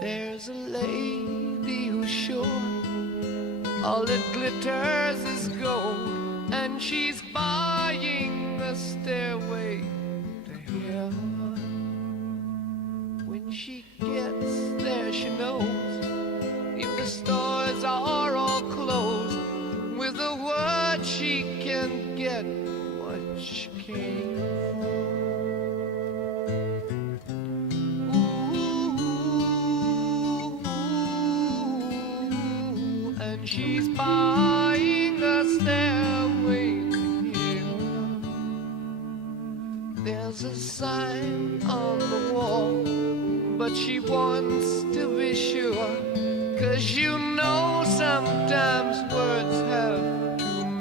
There's a lady who's sure all that glitters is gold, and she's buying a stairway to heaven. When she gets there, she knows if the stores are all closed, with a word she can get what she came for. And she's buying a stairway to heaven. There's a sign on the wall, but she wants to be sure, 'cause you know sometimes